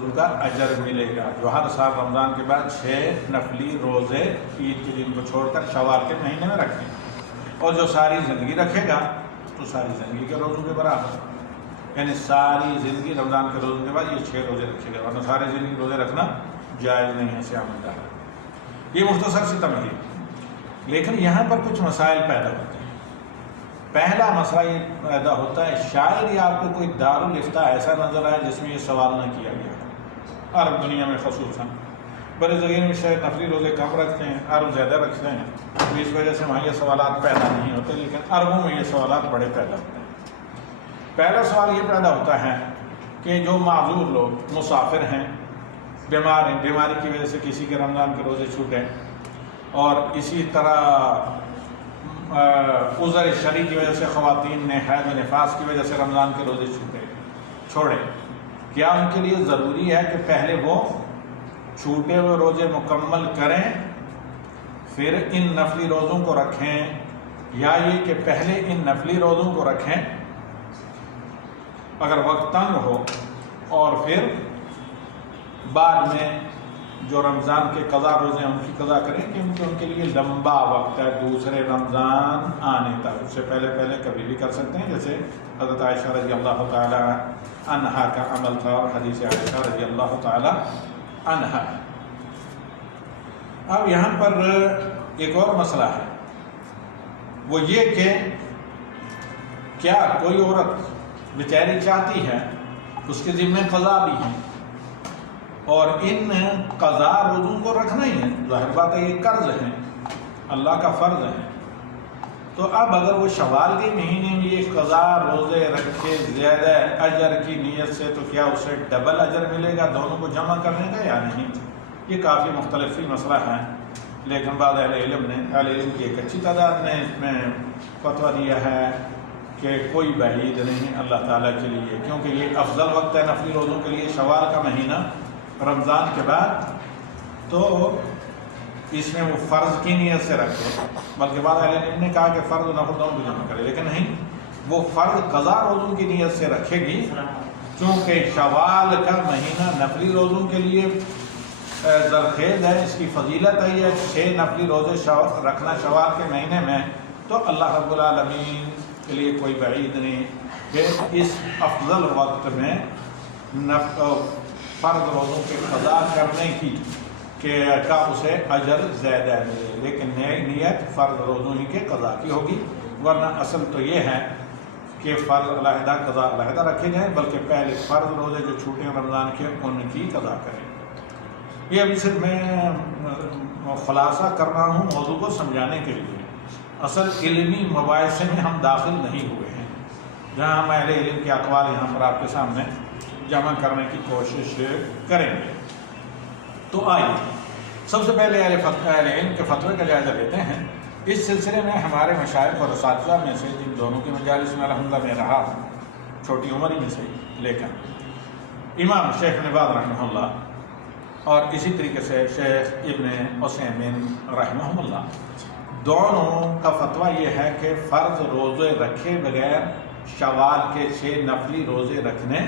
روزوں کا اجر ملے گا، جو ہر سال رمضان کے بعد 6 نفلی روزے عید کے دن کو چھوڑ کر شوال کے مہینے میں رکھیں، اور جو ساری زندگی رکھے گا تو ساری زندگی کے روزوں کے برابر، یعنی ساری زندگی رمضان کے روزوں کے بعد یہ 6 روزے رکھے گا، ورنہ ساری زندگی روزے رکھنا جائز نہیں ہے صیام الدہر۔ یہ مختصر سی تمہید، لیکن یہاں پر کچھ مسائل پیدا ہوتے ہیں۔ پہلا مسئلہ یہ پیدا ہوتا ہے، شاید ہی آپ کو کوئی دارالافتاء ایسا نظر آئے جس میں یہ سوال نہ کیا گیا، عرب دنیا میں خصوصاً۔ بڑے صغیر میں شاید نفلی روزے کم رکھتے ہیں، عرب زیادہ رکھتے ہیں، تو اس وجہ سے وہاں یہ سوالات پیدا نہیں ہوتے، لیکن عربوں میں یہ سوالات بڑے پیدا ہوتے ہیں۔ پہلا سوال یہ پیدا ہوتا ہے کہ جو معذور لوگ مسافر ہیں، بیمار ہیں، بیماری کی وجہ سے کسی کے رمضان کے روزے چھوٹے، اور اسی طرح عذر شرعی کی وجہ سے خواتین نے حیض و نفاس کی وجہ سے رمضان کے روزے چھوڑے، کیا ان کے لیے ضروری ہے کہ پہلے وہ چھوٹے ہوئے روزے مکمل کریں پھر ان نفلی روزوں کو رکھیں، یا یہ کہ پہلے ان نفلی روزوں کو رکھیں اگر وقت تنگ ہو، اور پھر بعد میں جو رمضان کے قضا روزے ہیں ان کی قضا کریں، کیونکہ ان کے لیے لمبا وقت ہے دوسرے رمضان آنے تک، اس سے پہلے کبھی بھی کر سکتے ہیں، جیسے حضرت عائشہ رضی اللہ تعالی عنہا کا عمل تھا، اور حدیث عائشہ رضی اللہ تعالی عنہا۔ اب یہاں پر ایک اور مسئلہ ہے، وہ یہ کہ کیا کوئی عورت بیچاری چاہتی ہے، اس کے ذمہ قضا بھی ہے، اور ان قضا روزوں کو رکھنا ہی ہے، ظاہر بات ہے یہ قرض ہے، اللہ کا فرض ہے، تو اب اگر وہ شوال کے مہینے میں یہ قضا روزے رکھے زیادہ اجر کی نیت سے، تو کیا اسے ڈبل اجر ملے گا دونوں کو جمع کرنے کا یا نہیں؟ یہ کافی مختلف مسئلہ ہے، لیکن بعض اہل علم کی ایک اچھی تعداد نے اس میں فتویٰ دیا ہے کہ کوئی بعید نہیں اللہ تعالیٰ کے لیے، کیونکہ یہ افضل وقت ہے نفلی روزوں کے لیے، شوال کا مہینہ رمضان کے بعد، تو اس میں وہ فرض کی نیت سے رکھے، بلکہ بعض اہل علم نے کہا کہ فرض و نفل دونوں کو جمع کرے، لیکن نہیں، وہ فرض قضا روزوں کی نیت سے رکھے گی، چونکہ شوال کا مہینہ نفلی روزوں کے لیے زرخیز ہے، اس کی فضیلت ہے، یہ 6 نفلی روزے رکھنا شوال کے مہینے میں، تو اللہ رب العالمین کے لیے کوئی بعید نہیں کہ اس افضل وقت میں فرض روزوں کے قضا کرنے کی کا اسے اجر زیادہ ملے، لیکن نیت فرض روزوں ہی کے قضا کی ہوگی، ورنہ اصل تو یہ ہے کہ فرض علیحدہ قضا علیحدہ رکھے جائیں، بلکہ پہلے فرض روزے جو چھوٹے ہیں رمضان کے ان کی قضا کریں۔ یہ ابھی صرف میں خلاصہ کر رہا ہوں موضوع کو سمجھانے کے لیے، اصل علمی مباحث میں ہم داخل نہیں ہوئے ہیں، جہاں ہم اہل علم کے اقوال یہاں پر آپ کے سامنے جمع کرنے کی کوشش کریں گے۔ تو آئیے سب سے پہلے اہل علم کے فتوے کا جائزہ لیتے ہیں۔ اس سلسلے میں ہمارے مشائخ اور اساتذہ میں سے جن دونوں کی مجالس میں الحمدللہ میں رہا ہوں، چھوٹی عمر ہی میں سے، لیکن امام شیخ ابن باز رحمہ اللہ اور اسی طریقے سے شیخ ابن عثیمین رحمہ اللہ، دونوں کا فتویٰ یہ ہے کہ فرض روزے رکھے بغیر شوال کے 6 نفلی روزے رکھنے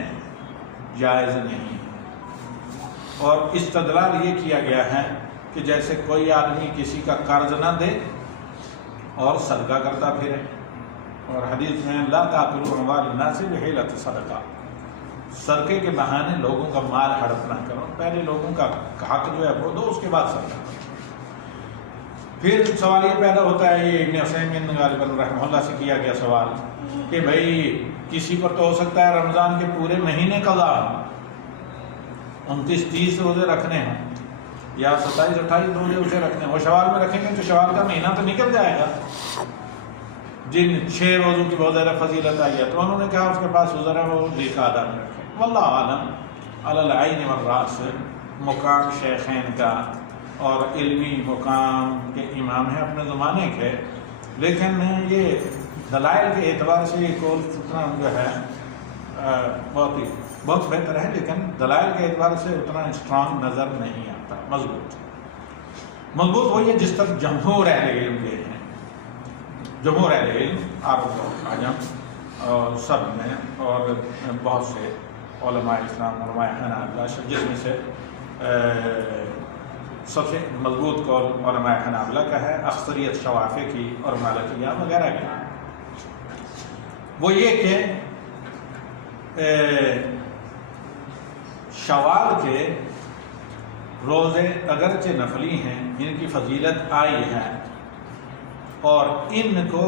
جائز نہیں، اور استدلال یہ کیا گیا ہے کہ جیسے کوئی آدمی کسی کا قرض نہ دے اور صدقہ کرتا پھرے، اور حدیث میں لا تأکلوا أموال الناس بحیلۃ صدقہ، صدقے کے بہانے لوگوں کا مال ہڑپ نہ کرو، پہلے لوگوں کا حق جو ہے وہ دو، اس کے بعد صدقہ کرو۔ پھر سوال یہ پیدا ہوتا ہے، یہ ابن عثیمین غالباً رحمہ اللہ سے کیا گیا سوال کہ بھائی کسی پر تو ہو سکتا ہے رمضان کے پورے مہینے قضا 29-30 روزے رکھنے ہیں، یا 27-28 روزے اسے رکھنے ہیں، وہ شوال میں رکھیں گے تو شوال کا مہینہ تو نکل جائے گا، جن 6 روزوں کی بہت زیادہ فضیلت آئی ہے، تو انہوں نے کہا اس کے پاس عذر ہے، وہ ذی-قعدہ میں رکھیں۔ واللہ عالم، علی العین والراس، مقام شیخین کا اور علمی مقام کے امام ہیں اپنے زمانے کے، لیکن یہ دلائل کے اعتبار سے یہ قول اتنا جو ہے بہت بہتر ہے، لیکن دلائل کے اعتبار سے اتنا اسٹرانگ نظر نہیں آتا، مضبوط وہی ہے جس تک جمہور اہل علم گئے ہیں، جمہور اہل علم عرب و عجم اور سب میں، اور بہت سے علماء اسلام علماء حنابلہ جس میں سے سب سے مضبوط قول علماء حنابلہ کا ہے، اکثریت شوافی کی اور مالکیہ وغیرہ کی، وہ یہ کہ شوال کے روزے اگرچہ نفلی ہیں، ان کی فضیلت آئی ہے، اور ان کو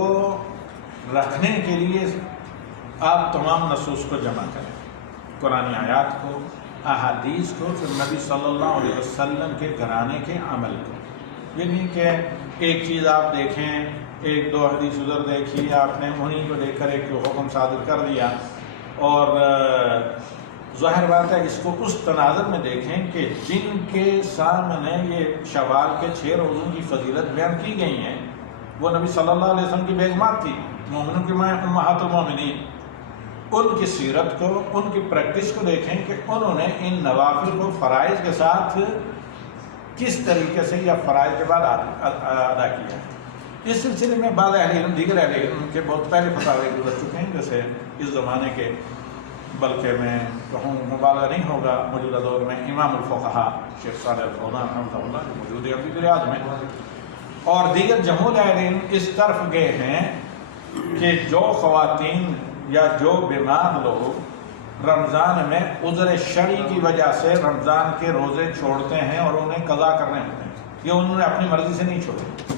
رکھنے کے لیے آپ تمام نصوص کو جمع کریں، قرآن آیات کو، احادیث کو، پھر نبی صلی اللہ علیہ وسلم کے گھرانے کے عمل کو۔ یہ نہیں کہ ایک چیز آپ دیکھیں، ایک دو حدیث ادھر دیکھی، آپ نے انہیں کو دیکھ کر ایک حکم صادر کر دیا، اور ظاہر بات ہے اس کو اس تناظر میں دیکھیں کہ جن کے سامنے یہ شوال کے 6 روزوں کی فضیلت بیان کی گئی ہیں وہ نبی صلی اللہ علیہ وسلم کی بیگمات تھی، مومنوں کی ماں امہات المومنین۔ ان کی سیرت کو، ان کی پریکٹس کو دیکھیں کہ انہوں نے ان نوافل کو فرائض کے ساتھ کس طریقے سے یا فرائض کے بعد ادا کیا ہے۔ اس سلسلے میں بعض اہل علم، دیگر اہل علم کے بہت پہلے فتاوے گزر چکے ہیں، جیسے اس زمانے کے، بلکہ میں کہوں مبالغہ نہیں ہوگا، موجودہ دور میں امام الفقہاء شیخ صالح الفوزان رحمۃ اللہ جو موجود ہے ابھی ریاض میں، اور دیگر جمہور اہل علم اس طرف گئے ہیں کہ جو خواتین یا جو بیمار لوگ رمضان میں عذر شرعی کی وجہ سے رمضان کے روزے چھوڑتے ہیں اور انہیں قضا کرنے ہوتے ہیں، یہ انہوں نے اپنی مرضی سے نہیں چھوڑے،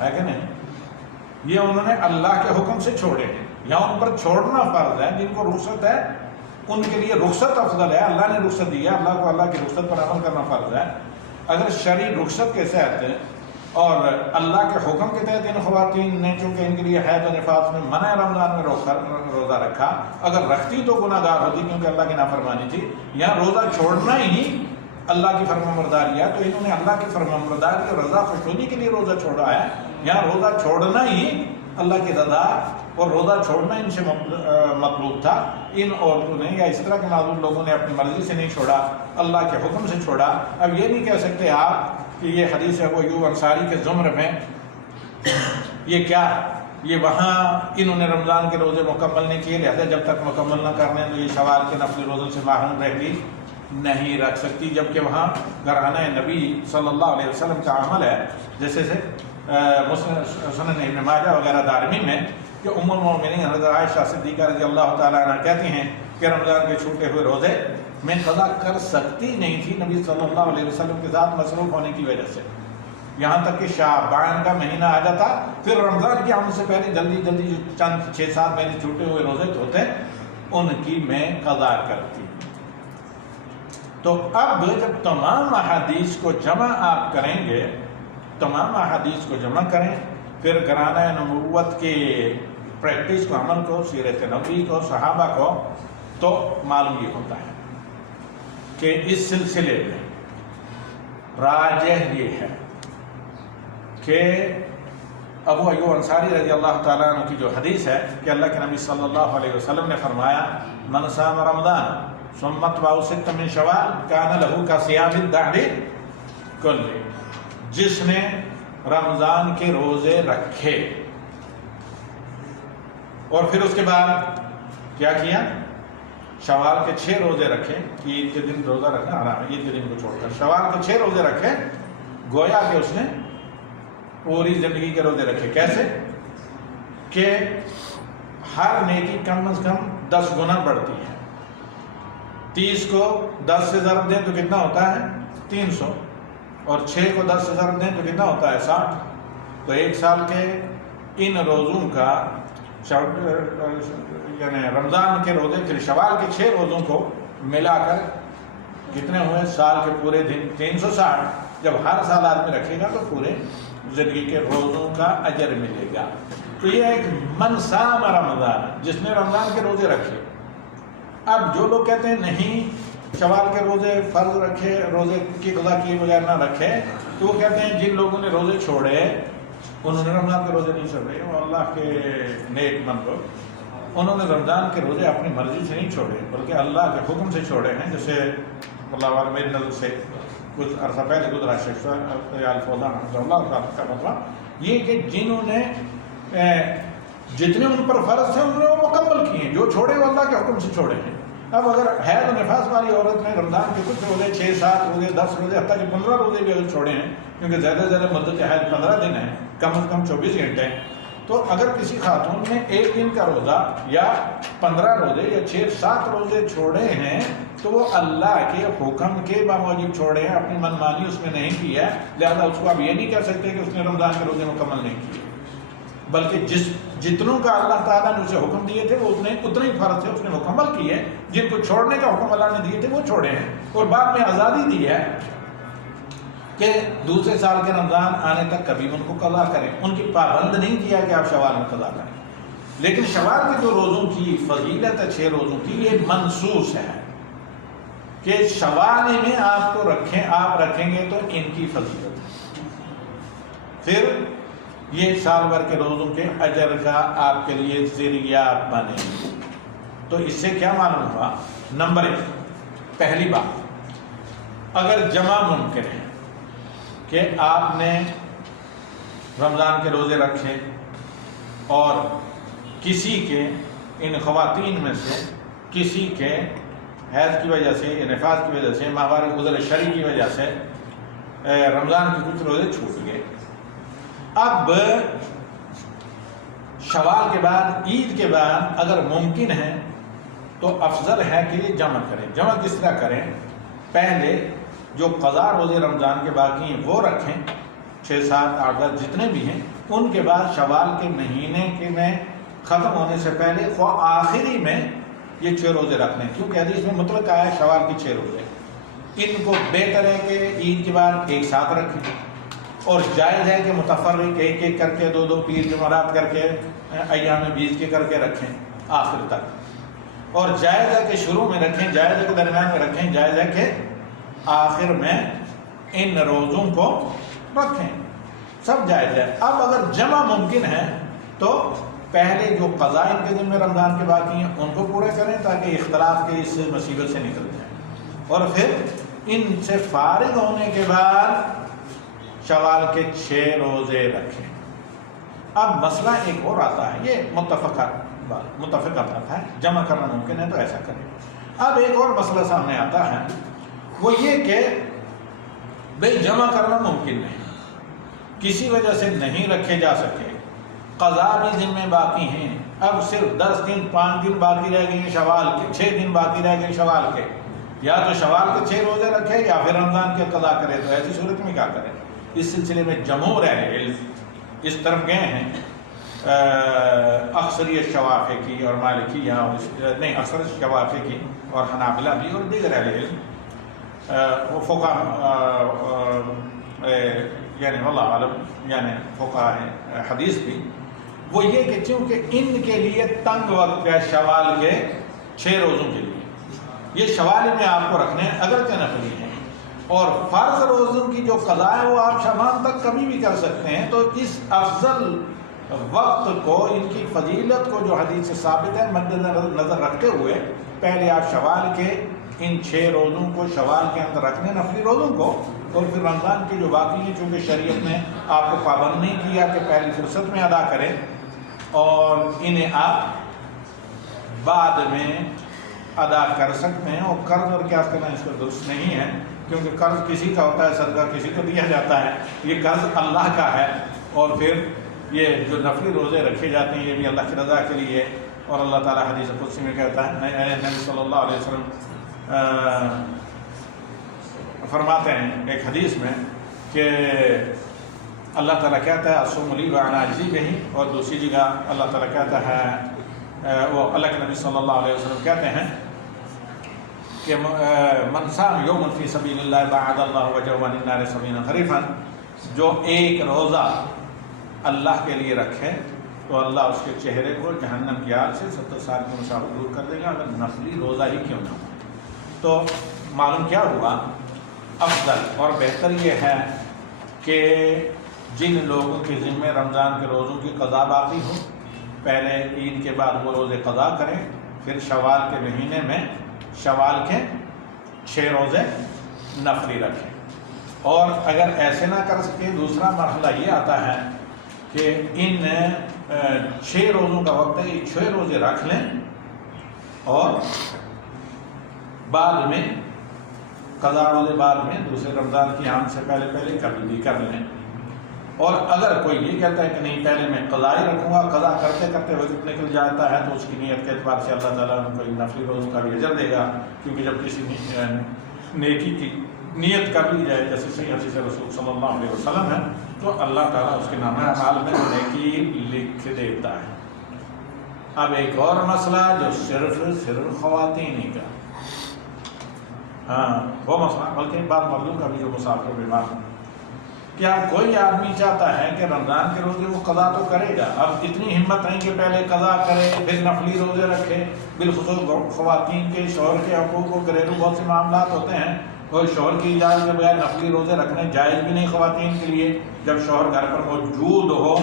ہے کہ نہیں؟ یہ انہوں نے اللہ کے حکم سے چھوڑے ہیں، یا ان پر چھوڑنا فرض ہے۔ جن کو رخصت ہے ان کے لیے رخصت افضل ہے، اللہ نے رخصت دی ہے، اللہ کو اللہ کی رخصت پر عمل کرنا فرض ہے۔ اگر شرعی رخصت کے تحت اور اللہ کے حکم کے تحت ان خواتین نے، چونکہ ان کے لیے حیض و نفاس میں منع رمضان میں روزہ رکھا، اگر رکھتی تو گناہ گار ہوتی کیونکہ اللہ کی نافرمانی تھی، یا روزہ چھوڑنا ہی اللہ کی فرمانبرداری ہے، تو انہوں نے اللہ کی فرمانبرداری اور رضا خوش ہونے کے لیے روزہ چھوڑا ہے، یا روزہ چھوڑنا ہی اللہ کی رضا اور روزہ چھوڑنا ان سے مطلوب تھا۔ ان عورتوں نے یا اس طرح کے معذور لوگوں نے اپنی مرضی سے نہیں چھوڑا، اللہ کے حکم سے چھوڑا۔ اب یہ نہیں کہہ سکتے آپ کہ یہ حدیث ابو ایوب انصاری کے زمر میں، یہ کیا، یہ وہاں انہوں نے رمضان کے روزے مکمل نہیں کیے، لہذا جب تک مکمل نہ کرنے تو یہ شوال کے نفلی روزوں سے محروم رہ گئی، نہیں رکھ سکتی، جبکہ وہاں گھرانہ نبی صلی اللہ علیہ وسلم کا عمل ہے، جیسے سنن ابن ماجہ وغیرہ دارمی میں کہ ام المومنین حضرت عائشہ صدیقہ رضی اللہ تعالیٰ عنہ کہتی ہیں کہ رمضان کے چھوٹے ہوئے روزے میں قضا کر سکتی نہیں تھی نبی صلی اللہ علیہ وسلم کے ساتھ مصروف ہونے کی وجہ سے، یہاں تک کہ شعبان کا مہینہ آ جاتا، پھر رمضان کے عمل سے پہلے جلدی جلدی چند 6-7 مہینے چھوٹے ہوئے روزے ہوتے ان کی میں قضا کرتی۔ تو اب جب تمام احادیث کو جمع آپ کریں گے، تمام احادیث کو جمع کریں، پھر گھرانہ نبوت کے پریکٹس کو، عمل کو، سیرت نبوی کو، صحابہ کو، تو معلوم یہ ہوتا ہے کہ اس سلسلے میں راجح یہ ہے کہ ابو ایوب انصاری رضی اللہ تعالیٰ عنہ کی جو حدیث ہے کہ اللہ کے نبی صلی اللہ علیہ وسلم نے فرمایا من صام رمضان ثم اتبعه 6 من شوال کان له کصیام الدہر کلہ، جس نے رمضان کے روزے رکھے اور پھر اس کے بعد کیا کیا، شوال کے 6 روزے رکھے، کہ عید کے دن روزہ رکھنا حرام ہے، عید کے دن کو چھوڑ کر شوال کے 6 روزے رکھے، گویا کہ اس نے پوری زندگی کے روزے رکھے۔ کیسے کہ ہر نیکی کم از کم 10 گنا بڑھتی ہے، 30 کو 10 سے ضرب دیں تو کتنا ہوتا ہے 300، اور 6 کو 10 سے ضرب دیں تو کتنا ہوتا ہے 60۔ تو 1 سال کے ان روزوں کا یعنی رمضان کے روزے پھر شوال کے 6 روزوں کو ملا کر کتنے ہوئے، سال کے پورے دن 360۔ جب ہر سال آدمی رکھے گا تو پورے زندگی کے روزوں کا اجر ملے گا۔ تو یہ ایک من صام رمضان، جس نے رمضان کے روزے رکھے۔ اب جو لوگ کہتے ہیں نہیں شوال کے روزے فرض رکھے، روزے کی قضا کیے بغیر نہ رکھے، تو وہ کہتے ہیں جن لوگوں نے روزے چھوڑے انہوں نے رمضان کے روزے نہیں چھوڑے، وہ اللہ کے نیک مند لوگ، انہوں نے رمضان کے روزے اپنی مرضی سے نہیں چھوڑے بلکہ اللہ کے حکم سے چھوڑے ہیں۔ جیسے اللہ علیہ میری نظر سے کچھ عرصہ پہلے گزرا شیخ الفوزان رحمۃ اللہ کا مطلب یہ کہ جنہوں نے جتنے ان پر فرض تھے انہوں نے وہ مکمل کیے ہیں، جو چھوڑے وہ اللہ کے حکم سے چھوڑے ہیں۔ اب اگر حیض و نفاس والی عورت نے رمضان کے کچھ روزے 6 7 روزے 10 روزے حتیٰ کہ 15 روزے بھی اگر چھوڑے ہیں، کیونکہ زیادہ سے زیادہ مدت حیض 15 دن ہے، کم از کم 24 گھنٹے ہیں، تو اگر کسی خاتون نے 1 دن کا روزہ یا 15 روزے یا 6 7 روزے چھوڑے ہیں تو وہ اللہ کے حکم کے باموجب چھوڑے ہیں، اپنی منمانی اس میں نہیں کی ہے، لہذا اس کو آپ یہ نہیں کہہ سکتے کہ اس نے رمضان کے روزے مکمل نہیں کیے، بلکہ جتنوں کا اللہ تعالیٰ نے اسے حکم دیے تھے وہ اتنے ہی فرض تھے، اس نے مکمل کیے، جن کو چھوڑنے کا حکم اللہ نے دیے تھے وہ چھوڑے ہیں، اور بعد میں آزادی دی ہے کہ دوسرے سال کے رمضان آنے تک کبھی ان کو قضا کریں، ان کی پابند نہیں کیا کہ آپ شوال میں قضا کریں، لیکن شوال کے جو روزوں کی فضیلت ہے 6 روزوں کی، یہ منصوص ہے کہ شوال میں آپ کو آپ رکھیں گے تو ان کی فضیلت ہے، پھر یہ سال بھر کے روزوں کے اجر کا آپ کے لیے ذریعہ بنے گی۔ تو اس سے کیا معلوم ہوا؟ نمبر 1، پہلی بات، اگر جمع ممکن ہے کہ آپ نے رمضان کے روزے رکھے اور کسی کے ان خواتین میں سے کسی کے حیض کی وجہ سے، نفاس کی وجہ سے، ماہوار گزر شرعی کی وجہ سے رمضان کے کچھ روزے چھوٹ گئے، اب شوال کے بعد، عید کے بعد اگر ممکن ہے تو افضل ہے کہ یہ جمع کریں۔ جمع کس طرح کریں؟ پہلے جو قضا روزے رمضان کے باقی ہیں وہ رکھیں، 6 7 8 10 جتنے بھی ہیں، ان کے بعد شوال کے مہینے کے میں ختم ہونے سے پہلے آخری میں یہ 6 روزے رکھ لیں، کیونکہ حدیث میں مطلق آیا ہے شوال کے 6 روزے، ان کو بہتر ہے کہ عید کے بعد ایک ساتھ رکھیں، اور جائز ہے کہ متفرق ایک ایک کر کے 2 2 پیر جمعرات کر کے ایام بیچ کے کر کے رکھیں آخر تک، اور جائز ہے کہ شروع میں رکھیں، جائز ہے کہ درمیان میں رکھیں، جائز ہے کہ آخر میں ان روزوں کو رکھیں، سب جائز ہے۔ اب اگر جمع ممکن ہے تو پہلے جو قضا ان کے دن میں رمضان کے باقی ہیں ان کو پورے کریں تاکہ اختلاف کے اس مصیبت سے نکل جائیں، اور پھر ان سے فارغ ہونے کے بعد شوال کے 6 روزے رکھیں۔ اب مسئلہ ایک اور آتا ہے، یہ متفقہ بات ہے، جمع کرنا ممکن ہے تو ایسا کریں۔ اب ایک اور مسئلہ سامنے آتا ہے، وہ یہ کہ بھئی جمع کرنا ممکن نہیں، کسی وجہ سے نہیں رکھے جا سکے، قضا بھی دن میں باقی ہیں، اب صرف 10 دن 5 دن باقی رہ گئے شوال کے، 6 دن باقی رہ گئے شوال کے، یا تو شوال کے 6 روزے رکھے یا پھر رمضان کے قضا کرے، تو ایسی صورت میں کیا کریں؟ اس سلسلے میں جمہور اہل علم اس طرف گئے ہیں، اکثریت شوافی کی اور مالکیہ نہیں اکثریت شوافی کی اور حنابلہ بھی اور دیگر اہل علم یعنی واللہ عالم یعنی فقہاء حدیث بھی، وہ یہ کہ چونکہ ان کے لیے تنگ وقت ہے شوال کے 6 روزوں کے لیے، یہ شوال میں آپ کو رکھنے ہیں اگرچہ نفلی ہیں، اور فرض روزوں کی جو قضا ہے وہ آپ شبان تک کبھی بھی کر سکتے ہیں، تو اس افضل وقت کو، ان کی فضیلت کو جو حدیث سے ثابت ہے مد نظر رکھتے ہوئے پہلے آپ شوال کے ان 6 روزوں کو شوال کے اندر رکھنے، نفلی روزوں کو، اور پھر رمضان کے جو باقی ہیں چونکہ شریعت نے آپ کو پابند نہیں کیا کہ پہلی فرصت میں ادا کریں، اور انہیں آپ بعد میں ادا کر سکتے ہیں، اور قرض اور قیاس کرنا اس کا درست نہیں ہے، کیونکہ قرض کسی کا ہوتا ہے، صدقہ کسی کو دیا جاتا ہے، یہ قرض اللہ کا ہے، اور پھر یہ جو نفلی روزے رکھے جاتے ہیں یہ بھی اللہ کی رضا کے لیے، اور اللہ تعالیٰ حدیث قدسی میں کہتا ہے، نبی صلی اللہ علیہ وسلم فرماتے ہیں ایک حدیث میں کہ اللہ تعالیٰ کہتا ہے اصوم لی وانا اجزی بہ، اور دوسری جگہ اللہ تعالیٰ کہتا ہے، وہ اللہ کے نبی صلی اللہ علیہ وسلم کہتے ہیں کہ من صام یوما فی سبیل اللہ بعد اللہ وجهه عن النار 70 خریفا، جو ایک روزہ اللہ کے لیے رکھے تو اللہ اس کے چہرے کو جہنم کی آگ سے 70 سال کی مسافت دور کر دے گا، اگر نفلی روزہ ہی کیوں نہ ہو۔ تو معلوم کیا ہوا؟ افضل اور بہتر یہ ہے کہ جن لوگوں کے ذمے رمضان کے روزوں کی قضا باقی ہو، پہلے عید کے بعد وہ روزے قضا کریں، پھر شوال کے مہینے میں شوال کے 6 روزے نفلی رکھیں، اور اگر ایسے نہ کر سکیں دوسرا مرحلہ یہ آتا ہے کہ ان 6 روزوں کا وقت ہے، یہ 6 روزے رکھ لیں اور بعد میں قضا روزے بعد میں دوسرے رمضان کی آمد سے پہلے کبھی بھی کر لیں. اور اگر کوئی یہ کہتا ہے کہ نہیں پہلے میں قضا ہی رکھوں گا، قضا کرتے کرتے وقت نکل جاتا ہے، تو اس کی نیت کے اعتبار سے اللہ تعالیٰ ان کو نفلی روز کا بھی اجر دے گا. کیونکہ جب کسی نیکی کی نیت کر لی جائے، جیسے صحیح حدیث رسول صلی اللہ علیہ وسلم ہے، تو اللہ تعالیٰ اس کے نامہ اعمال میں نیکی لکھ دیتا ہے. اب ایک اور مسئلہ جو صرف خواتین ہی کا، ہاں وہ مسئلہ، بلکہ بعض مردوں کا بھی جو مسافر بیمار ہے. کیا کوئی آدمی چاہتا ہے کہ رمضان کے روزے وہ قضا تو کرے گا، اب اتنی ہمت نہیں کہ پہلے قضا کرے پھر نفلی روزے رکھے. بالخصوص خواتین کے شوہر کے حقوق و گھریلو بہت سے معاملات ہوتے ہیں، اور شوہر کی اجازت کے بغیر نفلی روزے رکھنے جائز بھی نہیں خواتین کے لیے. جب شوہر گھر پر موجود ہو،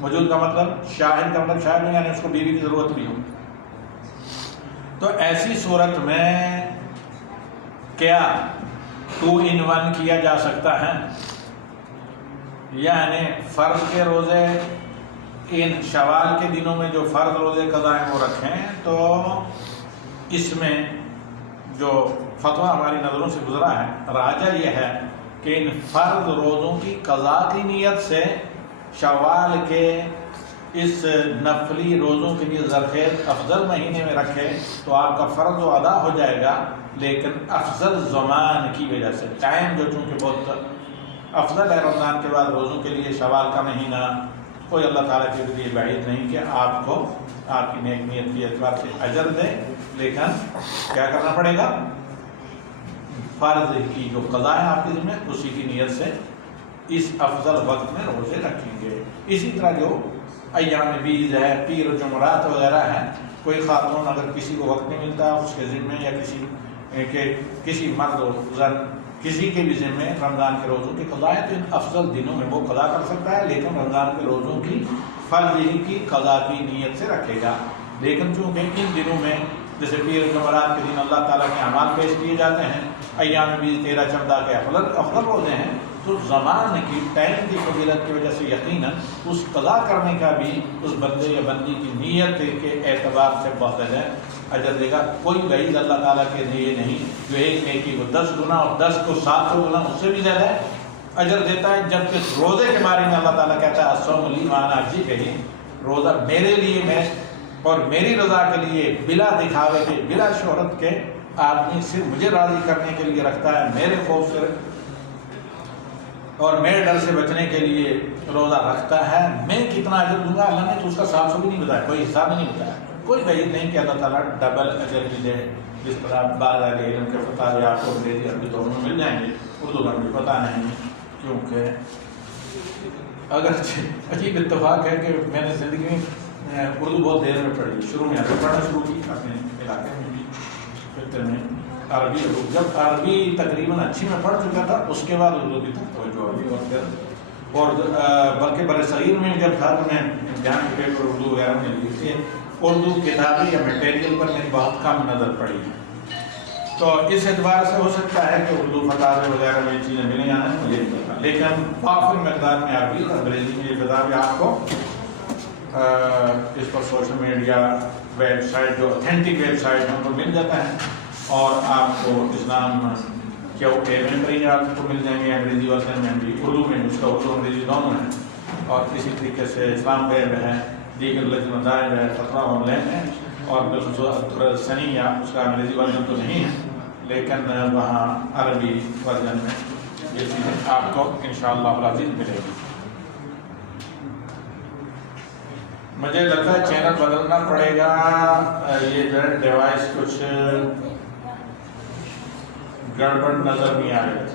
موجود کا مطلب شاہد کا مطلب شاہد نہیں، یعنی اس کو بیوی کی ضرورت بھی ہو، تو ایسی صورت میں کیا 2 in 1 کیا جا سکتا ہے؟ یعنی فرض کے روزے ان شوال کے دنوں میں جو فرض روزے قضا ہیں وہ رکھیں. تو اس میں جو فتویٰ ہماری نظروں سے گزرا ہے، راجہ یہ ہے کہ ان فرض روزوں کی قضا کی نیت سے شوال کے اس نفلی روزوں کے لیے ذرخیر افضل مہینے میں رکھے تو آپ کا فرض و ادا ہو جائے گا. لیکن افضل زمان کی وجہ سے، ٹائم جو چونکہ بہت افضل ہے رمضان کے بعد روزوں کے لیے، شوال کا مہینہ، کوئی اللہ تعالیٰ کے لیے بعید نہیں کہ آپ کو آپ کی نیک نیت کے اعتبار سے اجر دے. لیکن کیا کرنا پڑے گا؟ فرض کی جو قضا ہے آپ کے ذمہ، اسی کی نیت سے اس افضل وقت میں روزے رکھیں گے. اسی طرح جو ایام بیز ہے، پیر و جمعرات وغیرہ ہیں، کوئی خاتون اگر کسی کو وقت نہیں ملتا اس کے ذمہ، یا کسی مرد و زن کسی کے بھی ذمہ رمضان کے روزوں کی قضا ہے، تو ان افضل دنوں میں وہ قضا کر سکتا ہے. لیکن رمضان کے روزوں کی فرض کی قضا کی نیت سے رکھے گا. لیکن چونکہ ان دنوں میں جیسے پیر جمعرات کے دن اللہ تعالیٰ کے اعمال پیش کیے جاتے ہیں، ایام بیز 13 14 کے افضل روزے ہیں، تو زمان کی ٹائم کی فضیلت کی وجہ سے یقیناً اس قضا کرنے کا بھی اس بندے یا بندی کی نیت کے اعتبار سے بہت زیادہ اجر دے گا. کوئی بعید اللہ تعالیٰ کے لیے نہیں جو ایک نیکی کو 10 گنا اور 10 کو 700 گنا اس سے بھی زیادہ اجر دیتا ہے. جبکہ روزے کے بارے میں اللہ تعالیٰ کہتا ہے الصوم لی وانا اجزی بہ، روزہ میرے لیے، میں اور میری رضا کے لیے، بلا دکھاوے کے، بلا شہرت کے، آدمی صرف مجھے راضی کرنے کے لیے رکھتا ہے، میرے خوف سے اور میرے ڈر سے بچنے کے لیے روزہ رکھتا ہے. میں کتنا اجر دوں گا اللہ نے تو اس کا 700 بھی نہیں بتایا، کوئی حساب نہیں بتایا. کوئی بعید نہیں کہ اللہ تعالیٰ ڈبل اجر بھی دے. جس طرح بعض اہل علم کے فتاوی آپ کو انگریزی عربی دونوں میں مل جائیں گے، اردو میں بھی پتہ نہیں. کیونکہ اگر عجیب اتفاق ہے کہ میں نے زندگی میں اردو بہت دیر میں پڑھی، شروع میں پڑھنا شروع کی اپنے علاقے میں بھی، خطے میں عربی. جب عربی تقریباً اچھی میں پڑھ چکا تھا، اس کے بعد اردو بھی تک توجہ ہوئی. اور بلکہ برصغیر میں جب تھا تو میں امتحان کے پیپر اردو وغیرہ میں لکھے، اردو کتابیں یا میٹیریل پر میری بہت کم نظر پڑی ہے. تو اس اعتبار سے ہو سکتا ہے کہ اردو فتاوے وغیرہ میں یہ چیزیں ملیں یا نہیں مجھے نہیں پتا. لیکن وافر مقدار میں عربی اور انگریزی میں یہ کتابیں آپ کو اس پر سوشل میڈیا ویب سائٹ جو اتھینٹک ویب سائٹ ہے ان پر مل جاتا ہے. اور آپ کو اسلام کیا میں آپ کو مل جائیں گے انگریزی ورژن میں بھی، اردو میں اس کا اردو انگریزی دونوں ہے. اور اسی طریقے سے اسلام ویب ہے، دیگر لجنہ دائر ہے، فتویٰ آن لائن ہے. اور بالخصوص سنی یا اس کا انگریزی ورژن تو نہیں ہے، لیکن وہاں عربی ورژن میں یہ چیزیں آپ کو انشاءاللہ العزیز ملے گی. مجھے لگتا ہے چینل بدلنا پڑے گا، یہ جو ہے ڈیوائس کچھ گڑبڑ نظر نہیں آ رہی.